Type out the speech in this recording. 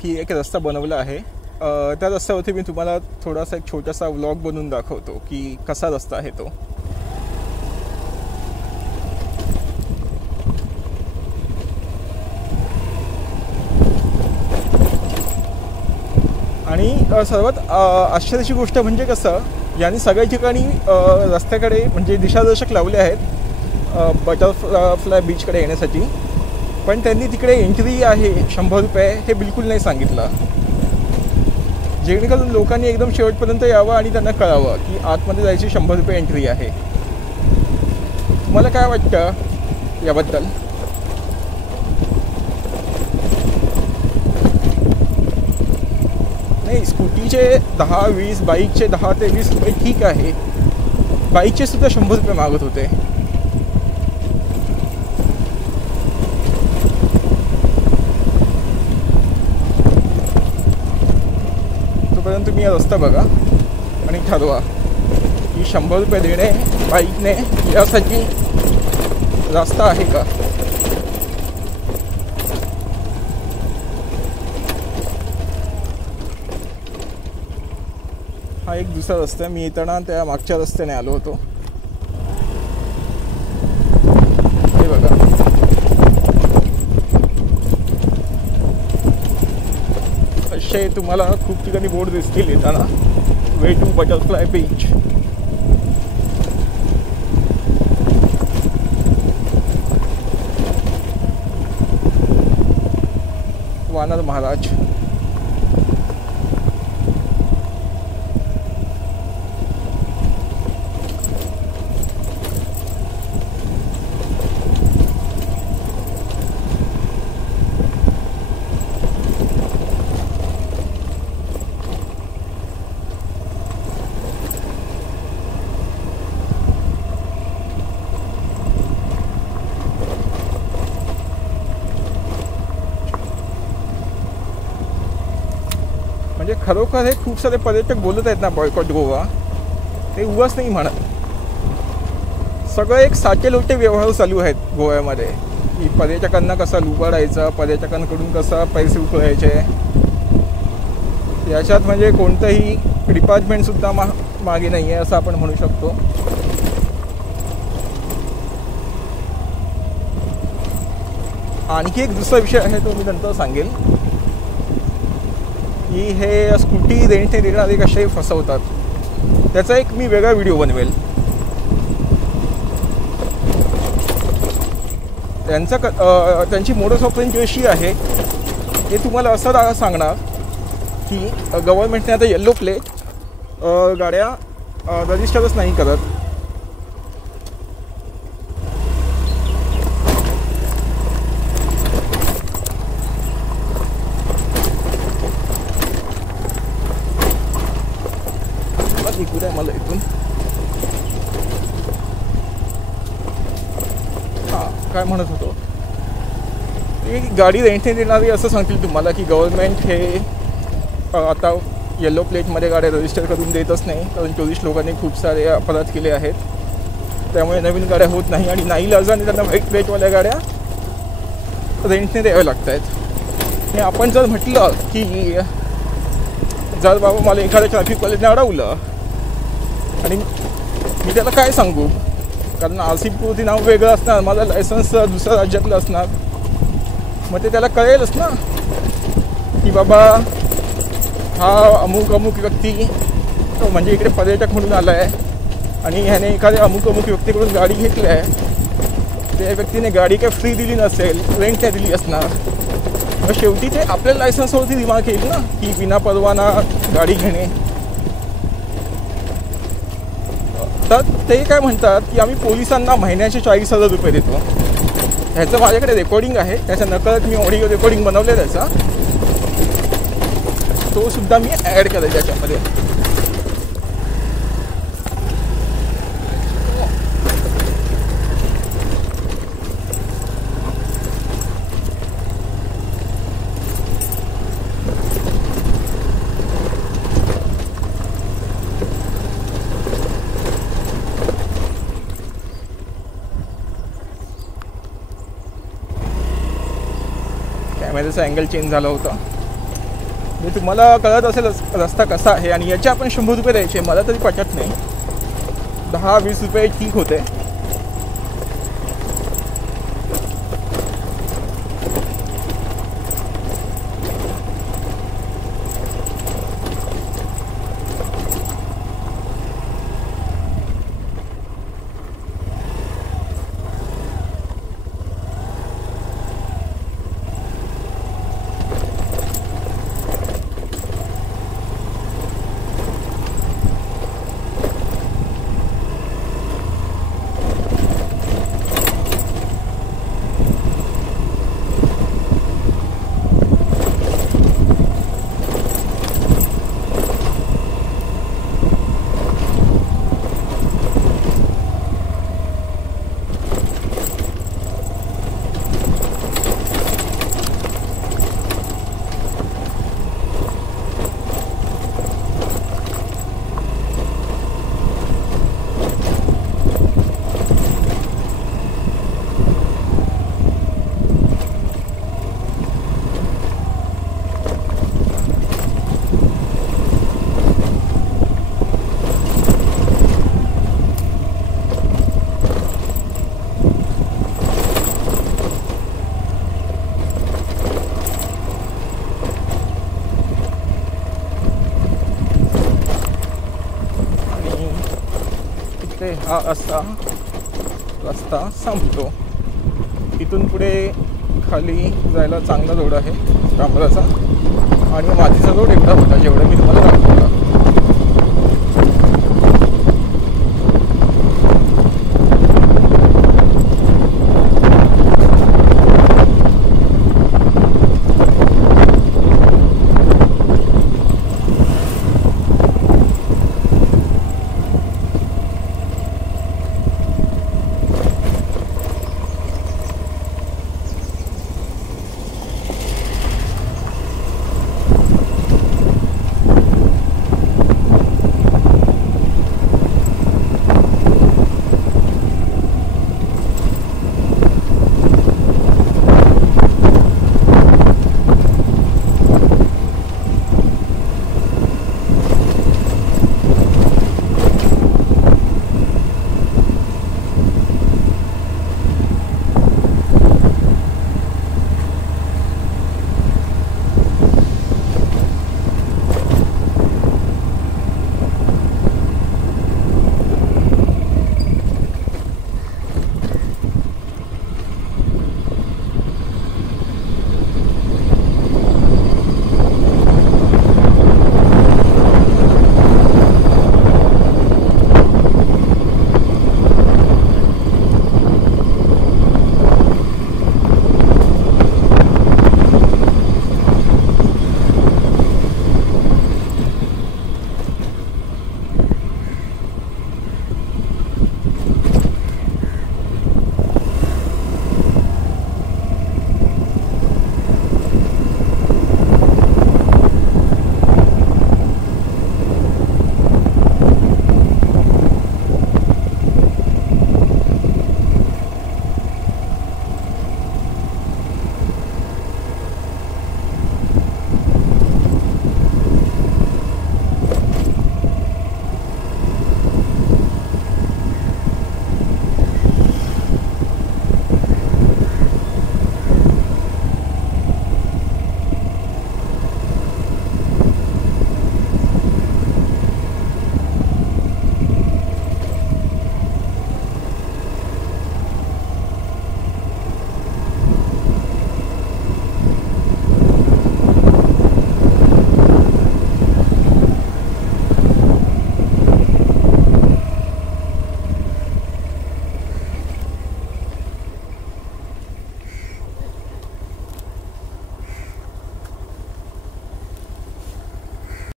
की एक रस्ता बनवला आहे. त्या रस्त्यावरती मी तुम्हाला थोडासा एक छोटासा व्लॉग बनवून दाखवतो की कसा रस्ता आहे तो. आणि सर्वात आश्चर्याची गोष्ट म्हणजे कसं, यांनी सगळ्या ठिकाणी रस्त्याकडे म्हणजे दिशादर्शक लावले आहेत बटरफ्लाय बीचकडे येण्यासाठी, पण त्यांनी तिकडे एंट्री आहे 100 रुपये हे बिलकुल नाही सांगितलं, जेणेकरून लोकांनी एकदम शेवटपर्यंत यावं आणि त्यांना कळावं की आतमध्ये जायची 100 रुपये एंट्री आहे. तुम्हाला काय वाटतं याबद्दल? नाही, स्कूटीचे 10-20, बाईकचे 10 ते 20 रुपये ठीक आहे, बाईकचे सुद्धा 100 रुपये मागत होते. तोपर्यंत तुम्ही हा रस्ता बघा आणि ठरवा की 100 रुपये देणे बाईकने यासाठी रस्ता आहे का. हा एक दुसरा रस्ता आहे. मी येताना त्या मागच्या रस्त्याने आलो होतो. हे बघा, असे तुम्हाला खूप ठिकाणी बोर्ड दिसतील येताना, वे टू बटरफ्लाय बीच. वानर महाराज. म्हणजे खरोखर हे खूप सारे पर्यटक बोलत आहेत ना बॉयकॉट गोवा, ते उगाच नाही म्हणत. सगळं एक साटेलोटे व्यवहार चालू आहेत गोव्यामध्ये की पर्यटकांना कसा लुबाडायचा, पर्यटकांकडून कसा पैसे उकळायचे. याच्यात म्हणजे कोणतंही डिपार्टमेंटसुद्धा मागे नाही आहे असं आपण म्हणू शकतो. आणखी एक दुसरा विषय आहे तो मी नंतर सांगेल की हे स्कूटी रेंटने देणारे कसे फसवतात, त्याचा एक मी वेगळा व्हिडिओ बनवेल. त्यांची मोडस ऑपरेंड कशी आहे हे तुम्हाला असं सांगणार की गव्हर्नमेंटने आता येल्लो प्लेट गाड्या रजिस्टरच नाही करत. मला इथून काय म्हणत होतो, गाडी रेंटने देणारी असं सांगतील तुम्हाला की गव्हर्नमेंट हे आता येल्लो प्लेटमध्ये गाड्या रजिस्टर करून देतच नाही, कारण टुरिस्ट लोकांनी खूप सारे अपराध केले आहेत, त्यामुळे नवीन गाड्या होत नाही आणि नाईलाजाने त्यांना व्हाईट प्लेटवाल्या गाड्या रेंटने द्याव्या लागत आहेत. हे आपण जर म्हटलं की जर बाबा मला एखाद्या ट्रॅफिकवाल्याने अडवलं आणि मी त्याला काय सांगू, कारण RC नाव वेगळं असणार, माझं लायसन्स दुसऱ्या राज्यातलं असणार, मग ते त्याला कळेलच ना की बाबा हा अमुक व्यक्ती म्हणजे इकडे पर्यटक म्हणून आला आहे आणि ह्याने एखाद्या अमुक व्यक्तीकडून गाडी घेतली आहे, त्या व्यक्तीने गाडी काय फ्री दिली नसेल, रेंट नाही दिली असणार, मग शेवटी ते आपल्या लायसन्सवरती रिमार्क येईल ना की विना परवाना गाडी घेणे. तर ते काय म्हणतात की आम्ही पोलिसांना महिन्याचे 40,000 रुपये देतो. ह्याचं माझ्याकडे रेकॉर्डिंग आहे, त्याच्या नकळत मी ऑडिओ रेकॉर्डिंग बनवलं त्याचा, तो सुद्धा मी ॲड केला त्याच्यामध्ये. कॅमेऱ्याचा अँगल चेंज झाला होता. म्हणजे तुम्हाला कळत असेल रस्ता कसा आहे आणि याचे आपण 100 रुपये द्यायचे, मला तरी पटत नाही. 10-20 रुपये ठीक होते. हा असा रस्ता संपतो. इथून पुढे खाली जायला चांगला रोड आहे डांबराचा आणि मातीचा रोड एकदा होता जेवढं मी तुम्हाला दाखवला.